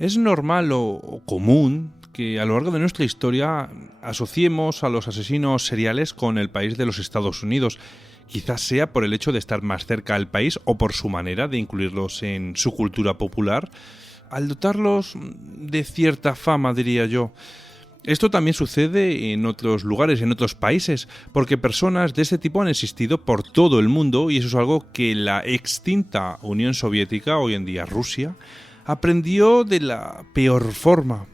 Es normal o común que a lo largo de nuestra historia asociemos a los asesinos seriales con el país de los Estados Unidos. Quizás sea por el hecho de estar más cerca al país o por su manera de incluirlos en su cultura popular, al dotarlos de cierta fama, diría yo. Esto también sucede en otros lugares, en otros países, porque personas de este tipo han existido por todo el mundo y eso es algo que la extinta Unión Soviética, hoy en día Rusia, aprendió de la peor forma.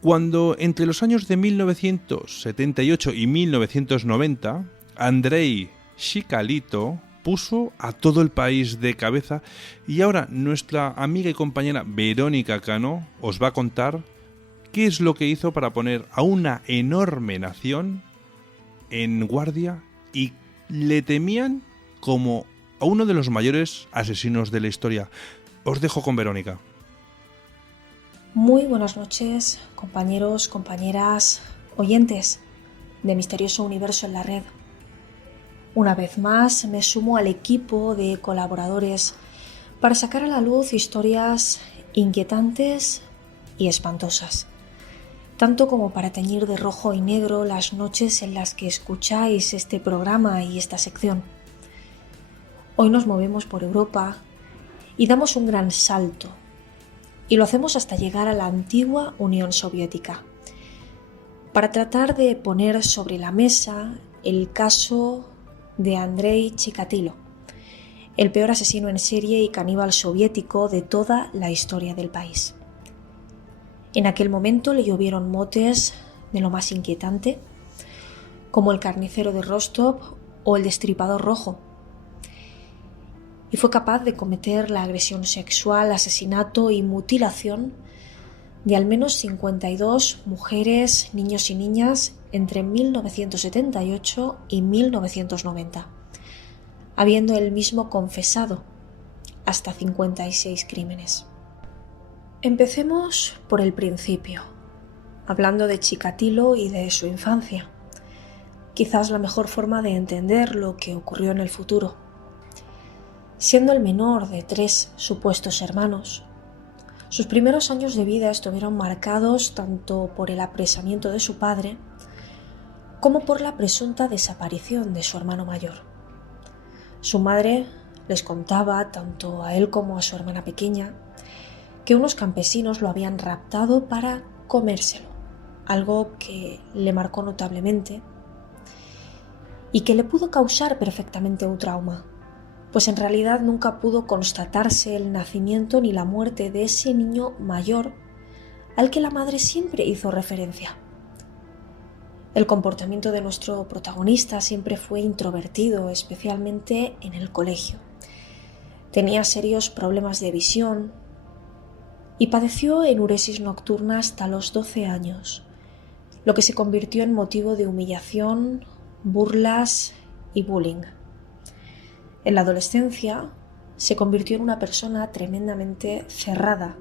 Cuando entre los años de 1978 y 1990, Andrei Chikatilo puso a todo el país de cabeza y ahora nuestra amiga y compañera Verónica Cano os va a contar qué es lo que hizo para poner a una enorme nación en guardia y le temían como a uno de los mayores asesinos de la historia. Os dejo con Verónica. Muy buenas noches, compañeros, compañeras, oyentes de Misterioso Universo en la Red. Una vez más me sumo al equipo de colaboradores para sacar a la luz historias inquietantes y espantosas, tanto como para teñir de rojo y negro las noches en las que escucháis este programa y esta sección. Hoy nos movemos por Europa y damos un gran salto, y lo hacemos hasta llegar a la antigua Unión Soviética, para tratar de poner sobre la mesa el caso de Andrei Chikatilo, el peor asesino en serie y caníbal soviético de toda la historia del país. En aquel momento le llovieron motes de lo más inquietante, como el carnicero de Rostov o el destripador rojo, y fue capaz de cometer la agresión sexual, asesinato y mutilación de al menos 52 mujeres, niños y niñas entre 1978 y 1990, habiendo él mismo confesado hasta 56 crímenes. Empecemos por el principio, hablando de Chikatilo y de su infancia. Quizás la mejor forma de entender lo que ocurrió en el futuro. Siendo el menor de 3 supuestos hermanos, sus primeros años de vida estuvieron marcados tanto por el apresamiento de su padre como por la presunta desaparición de su hermano mayor. Su madre les contaba, tanto a él como a su hermana pequeña, que unos campesinos lo habían raptado para comérselo, algo que le marcó notablemente y que le pudo causar perfectamente un trauma, pues en realidad nunca pudo constatarse el nacimiento ni la muerte de ese niño mayor al que la madre siempre hizo referencia. El comportamiento de nuestro protagonista siempre fue introvertido, especialmente en el colegio. Tenía serios problemas de visión y padeció enuresis nocturna hasta los 12 años, lo que se convirtió en motivo de humillación, burlas y bullying. En la adolescencia se convirtió en una persona tremendamente cerrada,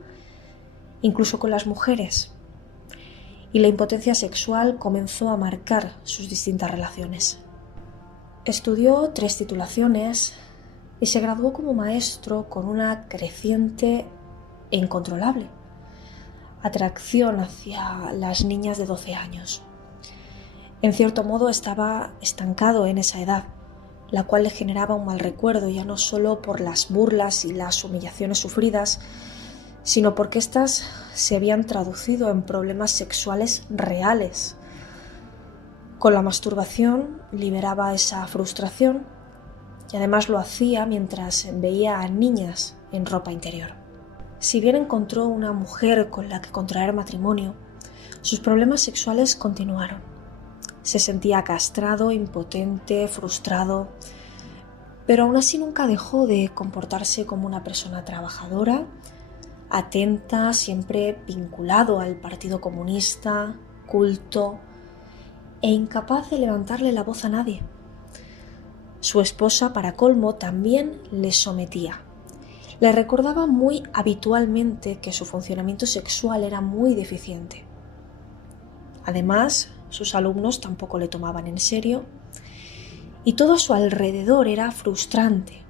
incluso con las mujeres, y la impotencia sexual comenzó a marcar sus distintas relaciones. Estudió 3 titulaciones y se graduó como maestro con una creciente e incontrolable atracción hacia las niñas de 12 años. En cierto modo estaba estancado en esa edad, la cual le generaba un mal recuerdo ya no solo por las burlas y las humillaciones sufridas, sino porque éstas se habían traducido en problemas sexuales reales. Con la masturbación liberaba esa frustración y además lo hacía mientras veía a niñas en ropa interior. Si bien encontró una mujer con la que contraer matrimonio, sus problemas sexuales continuaron. Se sentía castrado, impotente, frustrado, pero aún así nunca dejó de comportarse como una persona trabajadora, atenta, siempre vinculado al Partido Comunista, culto e incapaz de levantarle la voz a nadie. Su esposa, para colmo, también le sometía. Le recordaba muy habitualmente que su funcionamiento sexual era muy deficiente. Además, sus alumnos tampoco le tomaban en serio y todo a su alrededor era frustrante.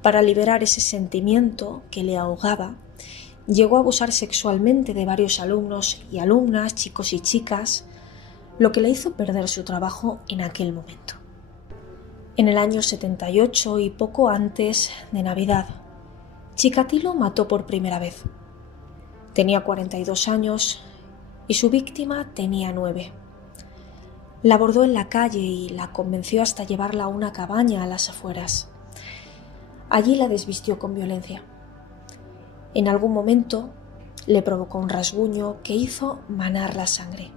Para liberar ese sentimiento que le ahogaba, Llegó a abusar sexualmente de varios alumnos y alumnas, chicos y chicas, lo que le hizo perder su trabajo en aquel momento. En el año 78 y poco antes de Navidad, Chikatilo mató por primera vez. Tenía 42 años y su víctima tenía 9. La abordó en la calle y la convenció hasta llevarla a una cabaña a las afueras. Allí la desvistió con violencia. En algún momento le provocó un rasguño que hizo manar la sangre.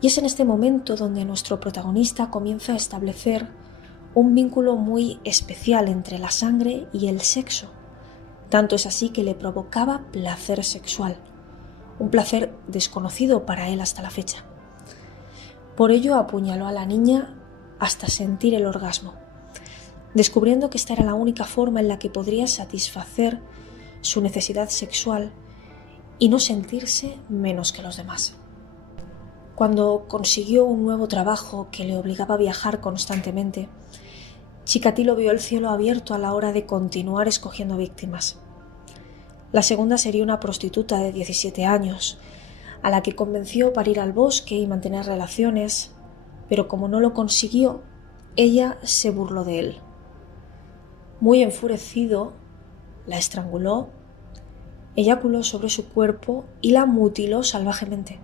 Y es en este momento donde nuestro protagonista comienza a establecer un vínculo muy especial entre la sangre y el sexo. Tanto es así que le provocaba placer sexual, un placer desconocido para él hasta la fecha. Por ello apuñaló a la niña hasta sentir el orgasmo, descubriendo que esta era la única forma en la que podría satisfacer su necesidad sexual y no sentirse menos que los demás. Cuando consiguió un nuevo trabajo que le obligaba a viajar constantemente, Chikatilo vio el cielo abierto a la hora de continuar escogiendo víctimas. La segunda sería una prostituta de 17 años, a la que convenció para ir al bosque y mantener relaciones, pero como no lo consiguió, ella se burló de él. Muy enfurecido, la estranguló, eyaculó sobre su cuerpo y la mutiló salvajemente,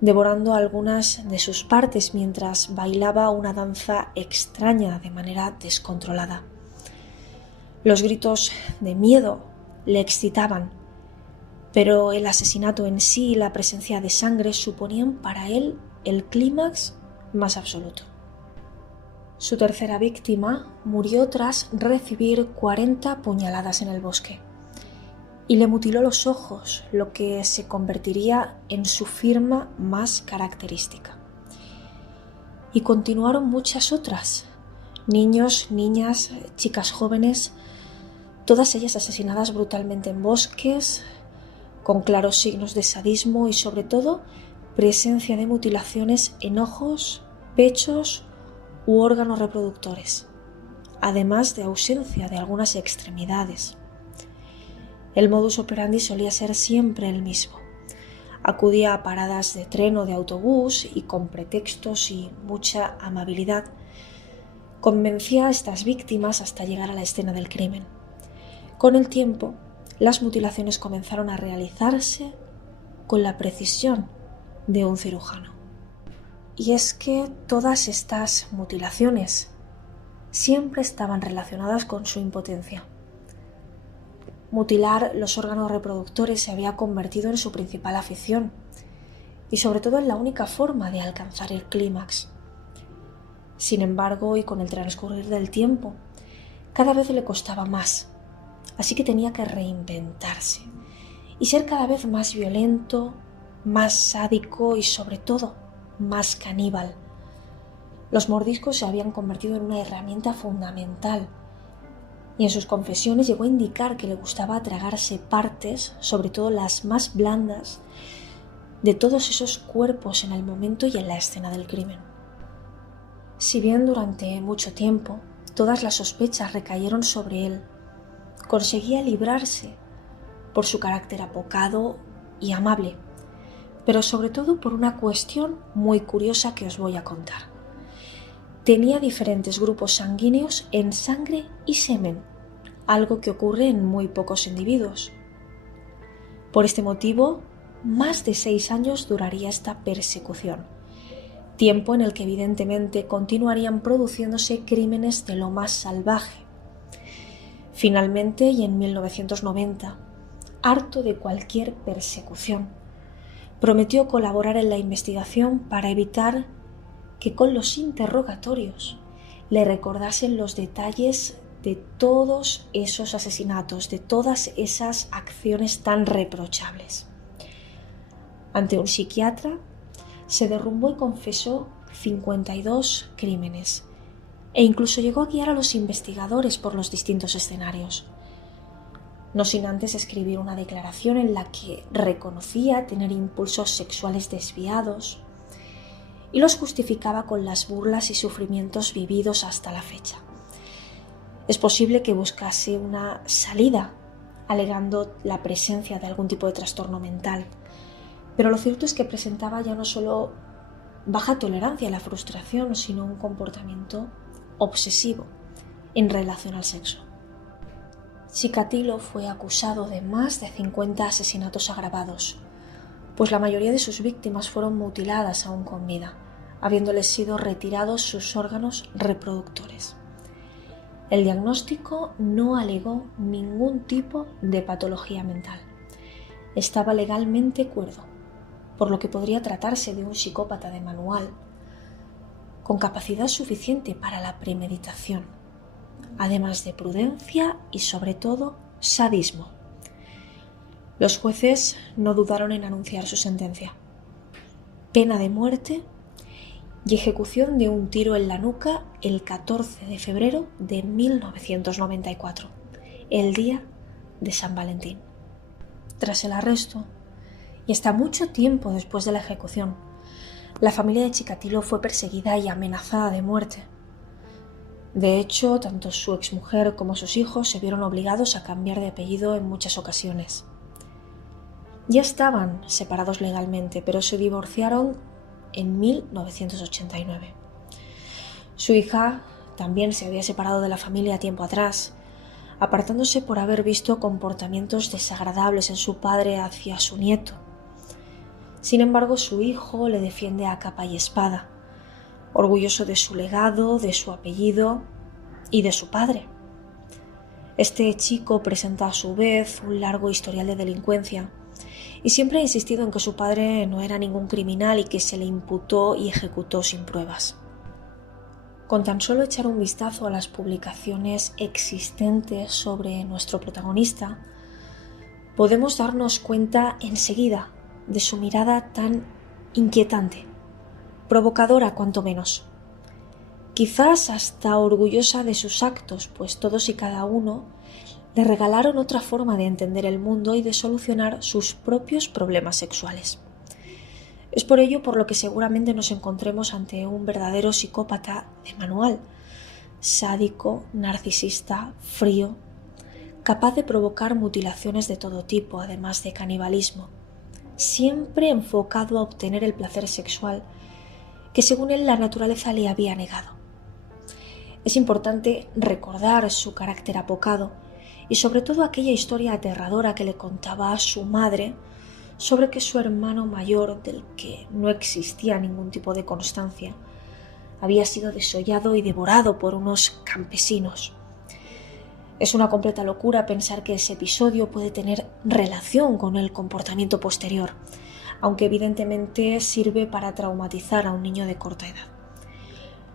devorando algunas de sus partes mientras bailaba una danza extraña de manera descontrolada. Los gritos de miedo le excitaban, pero el asesinato en sí y la presencia de sangre suponían para él el clímax más absoluto. Su tercera víctima murió tras recibir 40 puñaladas en el bosque y le mutiló los ojos, lo que se convertiría en su firma más característica. Y continuaron muchas otras, niños, niñas, chicas jóvenes, todas ellas asesinadas brutalmente en bosques, con claros signos de sadismo y sobre todo presencia de mutilaciones en ojos, pechos u órganos reproductores, además de ausencia de algunas extremidades. El modus operandi solía ser siempre el mismo. Acudía a paradas de tren o de autobús y con pretextos y mucha amabilidad convencía a estas víctimas hasta llegar a la escena del crimen. Con el tiempo, las mutilaciones comenzaron a realizarse con la precisión de un cirujano. Y es que todas estas mutilaciones siempre estaban relacionadas con su impotencia. Mutilar los órganos reproductores se había convertido en su principal afición y sobre todo en la única forma de alcanzar el clímax. Sin embargo, y con el transcurrir del tiempo, cada vez le costaba más, así que tenía que reinventarse y ser cada vez más violento, más sádico y sobre todo más caníbal. Los mordiscos se habían convertido en una herramienta fundamental y en sus confesiones llegó a indicar que le gustaba tragarse partes, sobre todo las más blandas, de todos esos cuerpos en el momento y en la escena del crimen. Si bien durante mucho tiempo todas las sospechas recayeron sobre él, conseguía librarse por su carácter apocado y amable, pero sobre todo por una cuestión muy curiosa que os voy a contar. Tenía diferentes grupos sanguíneos en sangre y semen, algo que ocurre en muy pocos individuos. Por este motivo, más de 6 años duraría esta persecución, tiempo en el que evidentemente continuarían produciéndose crímenes de lo más salvaje. Finalmente, y en 1990, harto de cualquier persecución, prometió colaborar en la investigación para evitar que con los interrogatorios le recordasen los detalles de todos esos asesinatos, de todas esas acciones tan reprochables. Ante un psiquiatra, se derrumbó y confesó 52 crímenes e incluso llegó a guiar a los investigadores por los distintos escenarios. No sin antes escribir una declaración en la que reconocía tener impulsos sexuales desviados y los justificaba con las burlas y sufrimientos vividos hasta la fecha. Es posible que buscase una salida alegando la presencia de algún tipo de trastorno mental. Pero lo cierto es que presentaba ya no solo baja tolerancia a la frustración, sino un comportamiento obsesivo en relación al sexo. Chikatilo fue acusado de más de 50 asesinatos agravados, pues la mayoría de sus víctimas fueron mutiladas aún con vida, habiéndoles sido retirados sus órganos reproductores. El diagnóstico no alegó ningún tipo de patología mental. Estaba legalmente cuerdo, por lo que podría tratarse de un psicópata de manual, con capacidad suficiente para la premeditación, además de prudencia y sobre todo sadismo. Los jueces no dudaron en anunciar su sentencia: pena de muerte y ejecución de un tiro en la nuca el 14 de febrero de 1994, el día de San Valentín. Tras el arresto, y hasta mucho tiempo después de la ejecución, la familia de Chikatilo fue perseguida y amenazada de muerte. De hecho, tanto su exmujer como sus hijos se vieron obligados a cambiar de apellido en muchas ocasiones. Ya estaban separados legalmente, pero se divorciaron en 1989. Su hija también se había separado de la familia tiempo atrás, apartándose por haber visto comportamientos desagradables en su padre hacia su nieto. Sin embargo, su hijo le defiende a capa y espada, orgulloso de su legado, de su apellido y de su padre. Este chico presenta a su vez un largo historial de delincuencia y siempre ha insistido en que su padre no era ningún criminal y que se le imputó y ejecutó sin pruebas. Con tan solo echar un vistazo a las publicaciones existentes sobre nuestro protagonista, podemos darnos cuenta enseguida de su mirada tan inquietante, provocadora cuanto menos. Quizás hasta orgullosa de sus actos, pues todos y cada uno le regalaron otra forma de entender el mundo y de solucionar sus propios problemas sexuales. Es por ello por lo que seguramente nos encontremos ante un verdadero psicópata de manual, sádico, narcisista, frío, capaz de provocar mutilaciones de todo tipo, además de canibalismo, siempre enfocado a obtener el placer sexual que según él la naturaleza le había negado. Es importante recordar su carácter apocado y sobre todo aquella historia aterradora que le contaba a su madre sobre que su hermano mayor, del que no existía ningún tipo de constancia, había sido desollado y devorado por unos campesinos. Es una completa locura pensar que ese episodio puede tener relación con el comportamiento posterior, aunque evidentemente sirve para traumatizar a un niño de corta edad.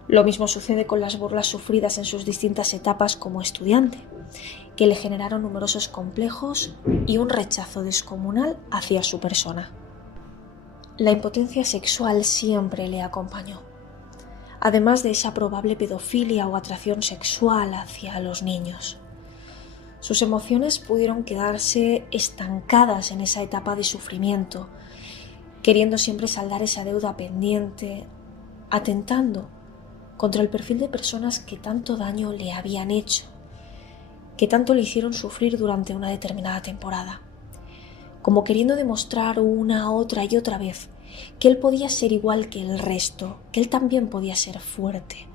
Lo mismo sucede con las burlas sufridas en sus distintas etapas como estudiante, que le generaron numerosos complejos y un rechazo descomunal hacia su persona. La impotencia sexual siempre le acompañó, además de esa probable pedofilia o atracción sexual hacia los niños. Sus emociones pudieron quedarse estancadas en esa etapa de sufrimiento, queriendo siempre saldar esa deuda pendiente, atentando contra el perfil de personas que tanto daño le habían hecho, que tanto le hicieron sufrir durante una determinada temporada, como queriendo demostrar una, otra y otra vez que él podía ser igual que el resto, que él también podía ser fuerte,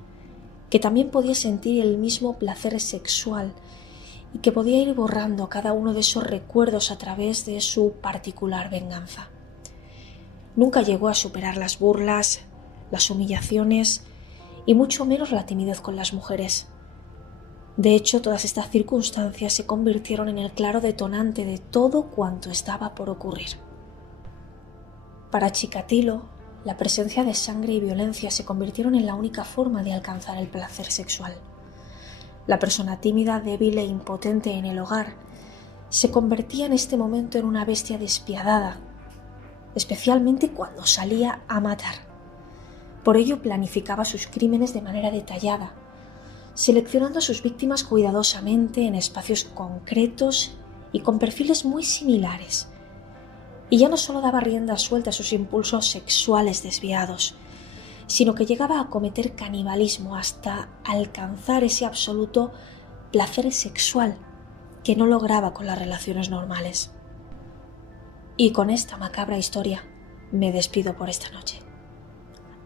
que también podía sentir el mismo placer sexual y que podía ir borrando cada uno de esos recuerdos a través de su particular venganza. Nunca llegó a superar las burlas, las humillaciones y mucho menos la timidez con las mujeres. De hecho, todas estas circunstancias se convirtieron en el claro detonante de todo cuanto estaba por ocurrir. Para Chikatilo, la presencia de sangre y violencia se convirtieron en la única forma de alcanzar el placer sexual. La persona tímida, débil e impotente en el hogar se convertía en este momento en una bestia despiadada, especialmente cuando salía a matar. Por ello planificaba sus crímenes de manera detallada, seleccionando a sus víctimas cuidadosamente en espacios concretos y con perfiles muy similares. Y ya no solo daba rienda suelta a sus impulsos sexuales desviados, sino que llegaba a cometer canibalismo hasta alcanzar ese absoluto placer sexual que no lograba con las relaciones normales. Y con esta macabra historia me despido por esta noche.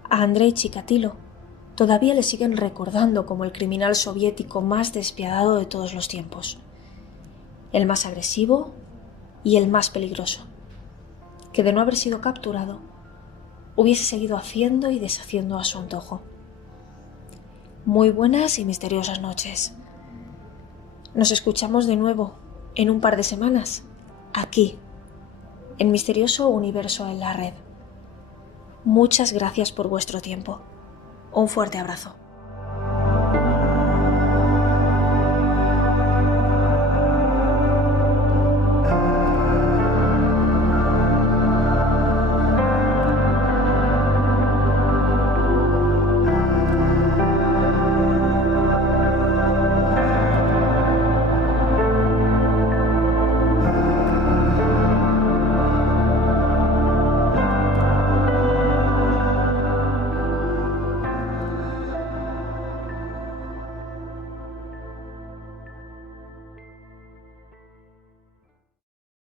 A Andrei Chikatilo todavía le siguen recordando como el criminal soviético más despiadado de todos los tiempos, el más agresivo y el más peligroso, que de no haber sido capturado hubiese seguido haciendo y deshaciendo a su antojo. Muy buenas y misteriosas noches. Nos escuchamos de nuevo en un par de semanas, aquí, en Misterioso Universo en la Red. Muchas gracias por vuestro tiempo. Un fuerte abrazo.